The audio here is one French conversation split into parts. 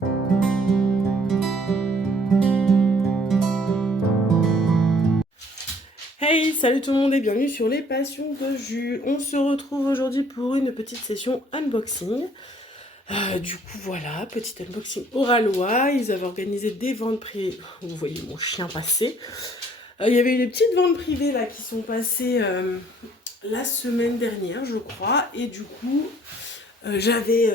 Hey, salut tout le monde et bienvenue sur les passions de jus. On se retrouve aujourd'hui pour une petite session unboxing. Du coup voilà, petit unboxing Oralois. Ils avaient organisé des ventes privées. Vous voyez mon chien passer. Il y avait eu des petites ventes privées là qui sont passées la semaine dernière je crois. Et du coup j'avais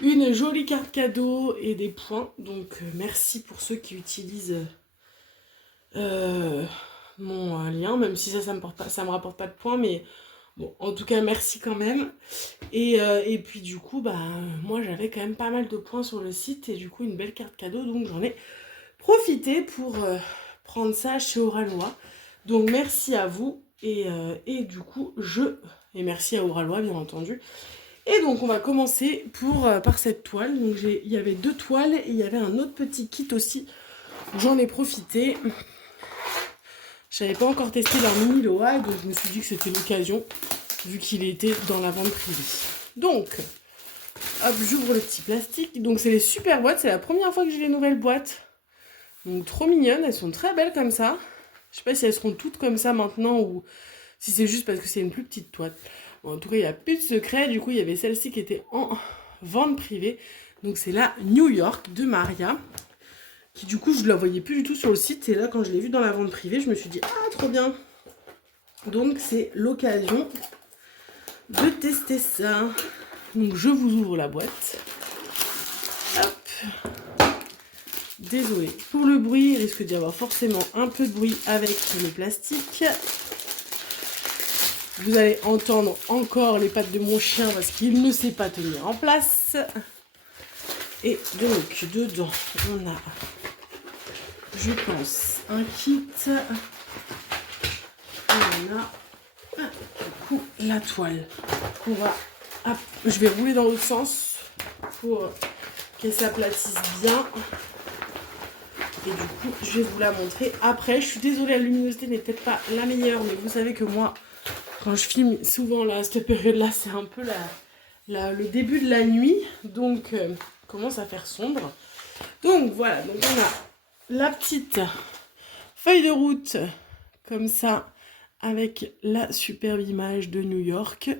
une jolie carte cadeau et des points. Donc merci pour ceux qui utilisent mon lien, même si ça me rapporte pas de points, mais bon, en tout cas, merci quand même. Et puis du coup, bah, moi j'avais quand même pas mal de points sur le site et du coup une belle carte cadeau, donc j'en ai profité pour prendre ça chez Oralois. Donc merci à vous et du coup et merci à Oralois bien entendu. Et donc on va commencer par cette toile. Donc il y avait 2 toiles et il y avait un autre petit kit aussi. J'en ai profité. Je n'avais pas encore testé leur mini Loa, donc je me suis dit que c'était l'occasion, vu qu'il était dans la vente privée. Donc, hop, j'ouvre le petit plastique. Donc c'est les super boîtes, c'est la première fois que j'ai les nouvelles boîtes. Donc trop mignonnes, elles sont très belles comme ça. Je sais pas si elles seront toutes comme ça maintenant ou si c'est juste parce que c'est une plus petite toile. Bon, en tout cas, il n'y a plus de secret. Du coup, il y avait celle-ci qui était en vente privée. Donc c'est la New York de Maria. Qui du coup je ne la voyais plus du tout sur le site, et là quand je l'ai vue dans la vente privée je me suis dit ah trop bien, donc c'est l'occasion de tester ça. Donc je vous ouvre la boîte, hop, désolée pour le bruit, il risque d'y avoir forcément un peu de bruit avec le plastique. Vous allez entendre encore les pattes de mon chien parce qu'il ne sait pas tenir en place. Et donc dedans on a, je pense, un kit. Et on a du coup la toile. On va, hop, je vais rouler dans l'autre sens pour qu'elle s'aplatisse bien. Et du coup, je vais vous la montrer après. Je suis désolée, la luminosité n'est peut-être pas la meilleure, mais vous savez que moi, quand je filme souvent là, cette période-là, c'est un peu le début de la nuit. Donc, commence à faire sombre. Donc voilà, donc on a la petite feuille de route comme ça, avec la superbe image de New York,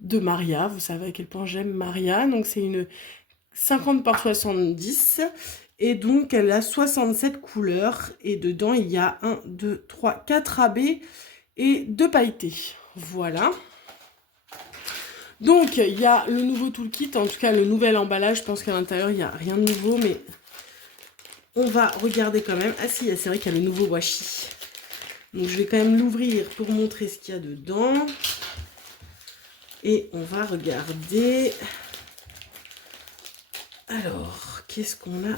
de Maria. Vous savez à quel point j'aime Maria. Donc c'est une 50 par 70. Et donc elle a 67 couleurs. Et dedans il y a 1, 2, 3, 4 AB et 2 pailletés. Voilà. Donc il y a le nouveau toolkit, en tout cas le nouvel emballage. Je pense qu'à l'intérieur il n'y a rien de nouveau, mais on va regarder quand même. Ah si, c'est vrai qu'il y a le nouveau washi. Donc je vais quand même l'ouvrir pour montrer ce qu'il y a dedans. Et on va regarder. Alors, qu'est-ce qu'on a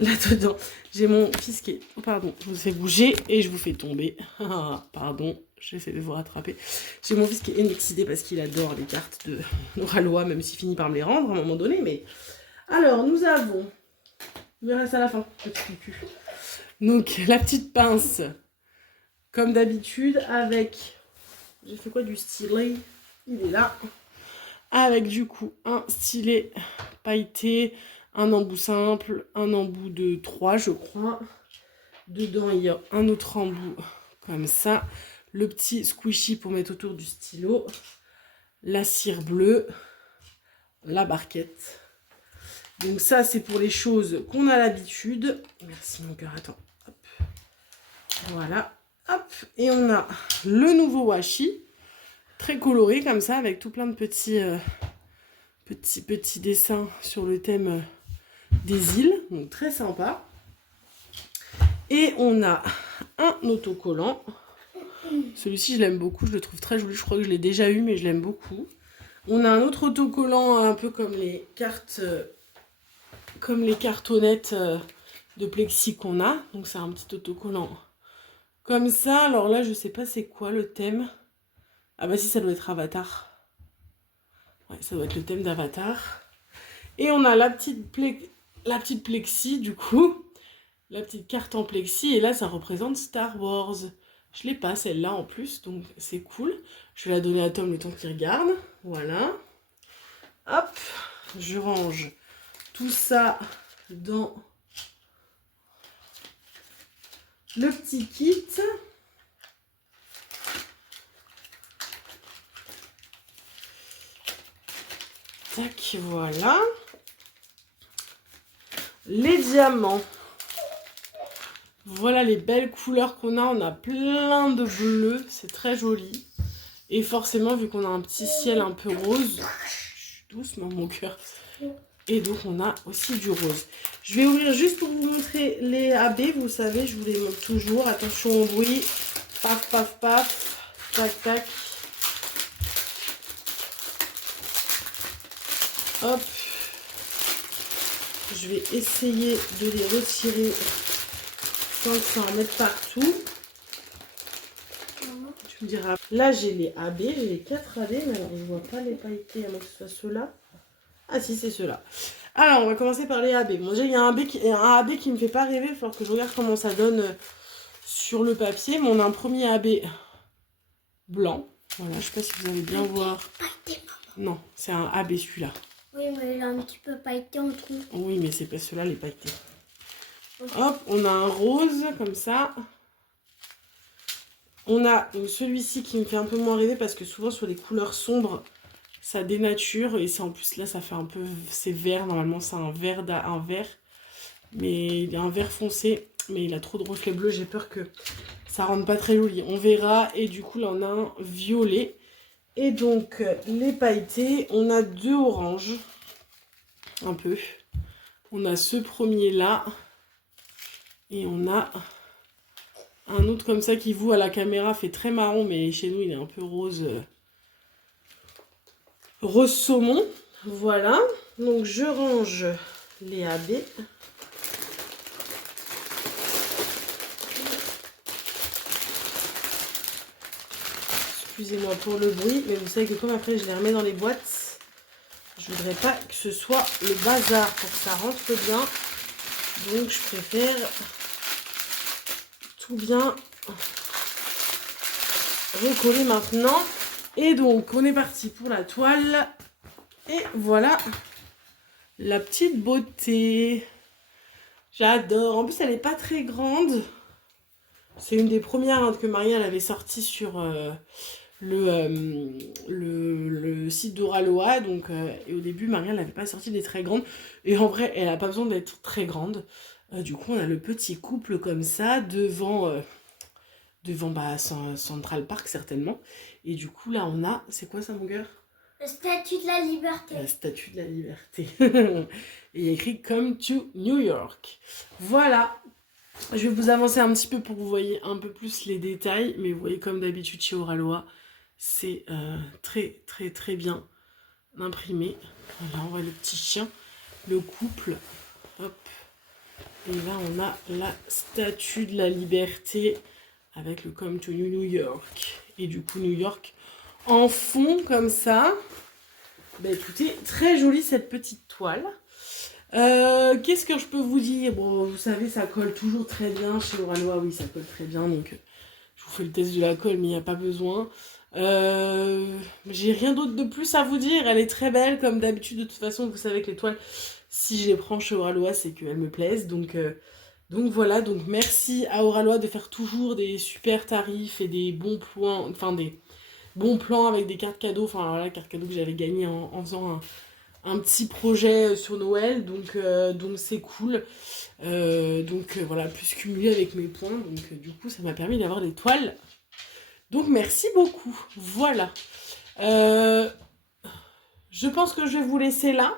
là-dedans? J'ai mon fils qui est... Oh, pardon, je vous fais bouger et je vous fais tomber. Pardon, j'essaie de vous rattraper. J'ai mon fils qui est excité parce qu'il adore les cartes de Oralois, même s'il finit par me les rendre à un moment donné. Mais alors, nous avons... On verra ça à la fin. Donc, la petite pince, comme d'habitude, avec... J'ai fait quoi? Du stylet. Il est là. Avec du coup un stylet pailleté, un embout simple, un embout de 3 je crois. Dedans il y a un autre embout comme ça. Le petit squishy pour mettre autour du stylo. La cire bleue. La barquette. Donc ça c'est pour les choses qu'on a l'habitude. Merci mon cœur, attends. Hop. Voilà. Hop. Et on a le nouveau washi. Très coloré comme ça, avec tout plein de petits dessins sur le thème des îles. Donc très sympa. Et on a un autocollant. Celui-ci, je l'aime beaucoup. Je le trouve très joli. Je crois que je l'ai déjà eu, mais je l'aime beaucoup. On a un autre autocollant un peu comme les cartes... comme les cartonnettes de plexi qu'on a. Donc c'est un petit autocollant comme ça. Alors là, je sais pas c'est quoi le thème. Ah bah si, ça doit être Avatar. Ouais, ça doit être le thème d'Avatar. Et on a la petite plexi, du coup. La petite carte en plexi. Et là, ça représente Star Wars. Je l'ai pas, celle-là, en plus. Donc, c'est cool. Je vais la donner à Tom le temps qu'il regarde. Voilà. Hop. Je range tout ça dans le petit kit. Tac, voilà. Les diamants. Voilà les belles couleurs qu'on a. On a plein de bleu. C'est très joli. Et forcément, vu qu'on a un petit ciel un peu rose. Doucement, mon cœur. Et donc, on a aussi du rose. Je vais ouvrir juste pour vous montrer les AB. Vous savez, je vous les montre toujours. Attention au bruit. Paf, paf, paf. Tac, tac. Hop. Je vais essayer de les retirer sans en mettre partout. Tu me diras. Là, j'ai les AB. J'ai les 4 AB. Mais alors, je ne vois pas les pailletés, à moins que ce soit ceux-là. Ah si, c'est ceux-là. Alors, on va commencer par les AB. Bon, déjà, il y a un AB qui me fait pas rêver. Il va falloir que je regarde comment ça donne sur le papier. Mais on a un premier AB blanc. Voilà, je sais pas si vous allez bien voir. Non, c'est un AB celui-là. Oui, mais il a un petit peu pailleté en dessous. Oui, mais c'est pas ceux-là les pailletés. Hop, on a un rose comme ça. On a celui-ci qui me fait un peu moins rêver parce que souvent sur les couleurs sombres, ça dénature. Et c'est en plus là, ça fait un peu... C'est vert, normalement c'est un vert. Mais il est un vert foncé. Mais il a trop de reflets bleus, j'ai peur que ça rende pas très joli. On verra. Et du coup, là, on a un violet. Et donc, les pailletés, on a 2 oranges. Un peu. On a ce premier-là. Et on a un autre comme ça qui, vous, à la caméra, fait très marron. Mais chez nous, il est un peu rose. Rose saumon. Voilà. Donc, je range les AB. Excusez-moi pour le bruit, mais vous savez que comme après je les remets dans les boîtes, je voudrais pas que ce soit le bazar pour que ça rentre bien. Donc je préfère tout bien recoller maintenant. Et donc on est parti pour la toile. Et voilà la petite beauté. J'adore. En plus elle n'est pas très grande. C'est une des premières que Marielle avait sorties sur... le site d'Oraloa. Donc, et au début, Marielle n'avait pas sorti des très grandes. Et en vrai, elle n'a pas besoin d'être très grande. Du coup, on a le petit couple comme ça devant Central Park, certainement. Et du coup, là, on a... C'est quoi ça, mon cœur? La statue de la liberté. La statue de la liberté. Et il y a écrit « Come to New York ». Voilà. Je vais vous avancer un petit peu pour que vous voyez un peu plus les détails. Mais vous voyez, comme d'habitude, chez Oraloa, c'est très très très bien imprimé. Voilà, on voit le petit chien, le couple. Hop. Et là, on a la statue de la liberté avec le Come to New York. Et du coup, New York en fond comme ça. Ben, écoutez, très jolie cette petite toile. Qu'est-ce que je peux vous dire? Bon, vous savez, ça colle toujours très bien chez Oraloa. Oui, ça colle très bien. Donc, je vous fais le test de la colle, mais il n'y a pas besoin. J'ai rien d'autre de plus à vous dire. Elle est très belle comme d'habitude. De toute façon, vous savez que les toiles, si je les prends chez Oraloa, c'est qu'elles me plaisent. Donc voilà. Donc merci à Oraloa de faire toujours des super tarifs et des bons plans, enfin des bons plans avec des cartes cadeaux. Enfin voilà, cartes cadeaux que j'avais gagnées en faisant un petit projet sur Noël. Donc c'est cool. Voilà, plus cumulé avec mes points. Donc du coup, ça m'a permis d'avoir des toiles. Donc merci beaucoup, voilà. Je pense que je vais vous laisser là.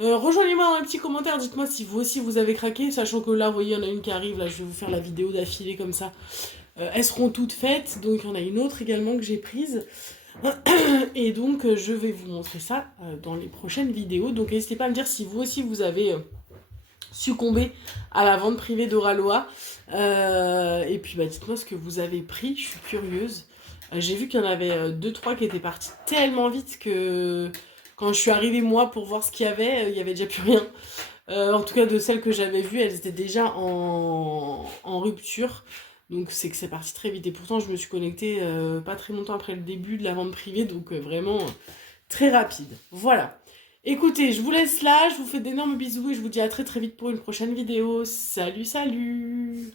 Rejoignez-moi dans les petits commentaires, dites-moi si vous aussi vous avez craqué, sachant que là, vous voyez, il y en a une qui arrive, là je vais vous faire la vidéo d'affilée comme ça. Elles seront toutes faites, donc il y en a une autre également que j'ai prise. Et donc je vais vous montrer ça dans les prochaines vidéos. Donc n'hésitez pas à me dire si vous aussi vous avez... succomber à la vente privée d'Oraloa. Et puis dites-moi ce que vous avez pris, je suis curieuse. J'ai vu qu'il y en avait 2-3 qui étaient partis tellement vite que quand je suis arrivée moi pour voir ce qu'il y avait, il y avait déjà plus rien. En tout cas de celles que j'avais vues, elles étaient déjà en rupture. Donc c'est que c'est parti très vite. Et pourtant je me suis connectée pas très longtemps après le début de la vente privée. Donc vraiment très rapide. Voilà. Écoutez, je vous laisse là, je vous fais d'énormes bisous et je vous dis à très très vite pour une prochaine vidéo. Salut, salut!